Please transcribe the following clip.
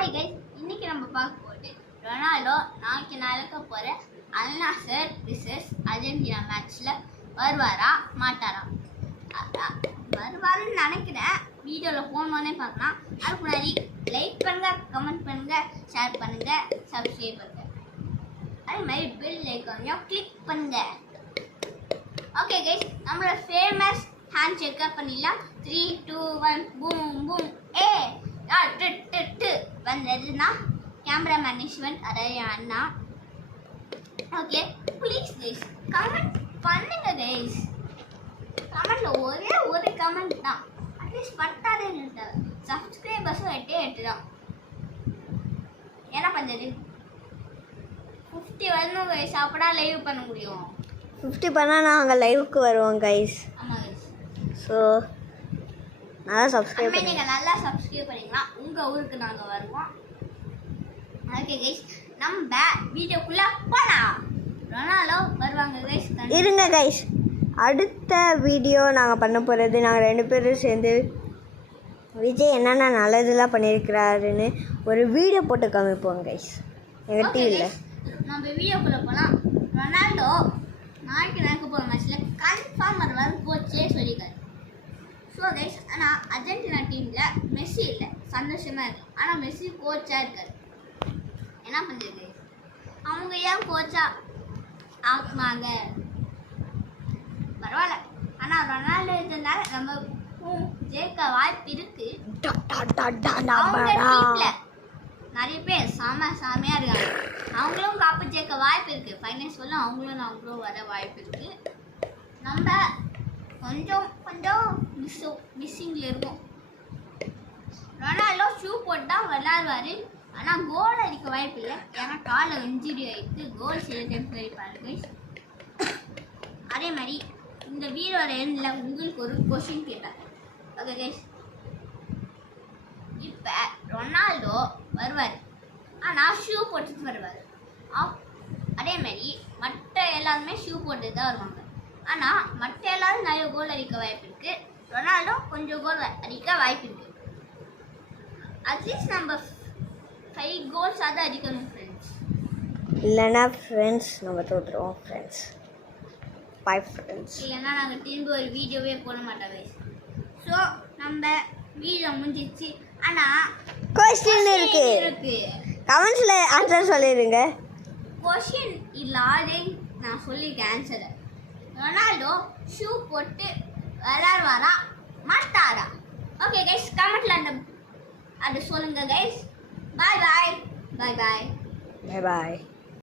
Hi guys, இன்னைக்கு நம்ம பார்க்க போகிறது ரொனால்டோ நாளைக்கு நடக்க போகிற அல் நாசர் விசஸ் அர்ஜென்டினா மேட்ச்சில் வருவாரா மாட்டாரா? வருவாருன்னு நினைக்கிறேன். வீடியோவில் போனோன்னே பார்க்கலாம். அதுக்கு முன்னாடி லைக் பண்ணுங்கள், கமெண்ட் பண்ணுங்கள், ஷேர் பண்ணுங்கள், சப்ஸ்கிரைப் பண்ணுங்கள். அதே மாதிரி பெல் ஐக்கானையும் கிளிக் பண்ணுங்கள். ஓகே கைஸ், நம்மளோட ஃபேமஸ் ஹேண்ட் செக்அப் பண்ணிடலாம். 3, 2, 1 பூம் பூம். வந்ததுன்னா கேமரா மேனேஜ்மெண்ட், அதாவது என் அண்ணா. ஓகே, ப்ளீஸ் கைஸ் கமெண்ட் பண்ணுங்க கைஸ். கமெண்ட்ல ஒரே ஒரு கமெண்ட் தான், அட்லீஸ்ட் பட்டாதே நிறுத்தாது. சப்ஸ்கிரைபர்ஸும் 8 தான். என்ன பண்ணுறது, 50 வரணும் கைஸ், அப்படா லைவ் பண்ண முடியும். 50 பண்ணால் நாங்கள் லைவுக்கு வருவோம் கைஸ். ஆமாம் கைஸ். ஸோ நல்லா சப்ஸ்கிரைப் பண்ணி நீங்கள் நல்லா சப்ஸ்கிரைப் பண்ணிக்கலாம். உங்கள் ஊருக்கு நாங்கள் வருவோம். ஓகே கைஸ், நம்ம வீடியோக்குள்ளே போகலாம். ரொனால்டோ வருவாங்க கைஸ். இருங்க கைஸ், அடுத்த வீடியோ நாங்கள் பண்ண போகிறது, நாங்கள் 2 பேரும் சேர்ந்து விஜய் என்னென்ன நல்லதெல்லாம் பண்ணியிருக்கிறாருன்னு ஒரு வீடியோ போட்டு காமிப்போம் கைஸ் எங்கள் டிவியில். நம்ம வீடியோக்குள்ளே போகலாம். ரொனால்டோ நாளைக்கு நடக்க போகிற மேட்ச்சில் கன்ஃபார்ம் வருவார், கோச்சே சொல்லியிருக்காரு. ஸோ கைஸ், ஆனால் அர்ஜென்டினா டீமில் மெஸ்ஸி இல்லை, சந்தோஷமாக இருக்குது. ஆனால் மெஸ்ஸி கோச்சாக இருக்கார். என்ன பண்ணுறது, அவங்க ஏன் கோச்சா ஆக்குவாங்க? பரவாயில்ல, ஆனால் ரொனால்டோ இருந்ததுனால நம்ம ஜெயிக்க வாய்ப்பு இருக்குது. நிறைய பேர் செமையாக இருக்காங்க. அவங்களும் கப்பு ஜெயிக்க வாய்ப்பு இருக்குது. ஃபைனல்ஸ் வரலாம் அவங்களும் வர வாய்ப்பு இருக்குது. நம்ம கொஞ்சம் மிஸ்ஸிங்கில் இருக்கும். ரொனால்டோ ஷூ போட்டு தான் விளையாடுவார், ஆனால் கோல் அடிக்க வாய்ப்பு இல்லை. ஏன்னா காலை இன்ஜுரி ஆகிட்டு கோல் செய்ய டெம்பரரி பாருங்க. அதே மாதிரி இந்த வீடியோட எண்டில் உங்களுக்கு ஒரு கொஸ்டின் கேட்டேன். ஓகே கைஸ், இப்போ ரொனால்டோ வருவார், ஆனால் ஷூ போட்டுட்டு வருவார். அதே மாதிரி மற்ற எல்லாருமே ஷூ போட்டு தான் வருவாங்க. ஆனால் மற்ற எல்லாரும் நிறைய கோல் அடிக்க வாய்ப்பு இருக்குது. ரொனால்டோ கொஞ்சம் கோல் அடிக்க வாய்ப்பு இருக்குது. அட்லீஸ்ட் நம்ம 5 கோல்ஸ் அதை அடிக்கணும் ஃப்ரெண்ட்ஸ். இல்லைன்னா ஃப்ரெண்ட்ஸ் நம்ம தோற்றுருவோம் ஃப்ரெண்ட்ஸ். Bye friends. இல்லைன்னா நாங்கள் திரும்பி ஒரு வீடியோவே போட மாட்டோம். ஸோ நம்ம வீடியோ முடிஞ்சிச்சு. ஆனால் கொஸ்டின் இருக்கு, கமெண்ட்ஸில் ஆன்சர் சொல்லிடுங்க. கொஸ்டின் இல்லாதே நான் சொல்லியிருக்கேன் ஆன்சரை. ரொனால்டோ ஷூ போட்டு விளையாடுவாரா மாட்டாரா? ஓகே கைஸ், கமெண்ட்டில் அது சொல்லுங்கள் கைஸ். பாய் பாய். பாய் பாய்.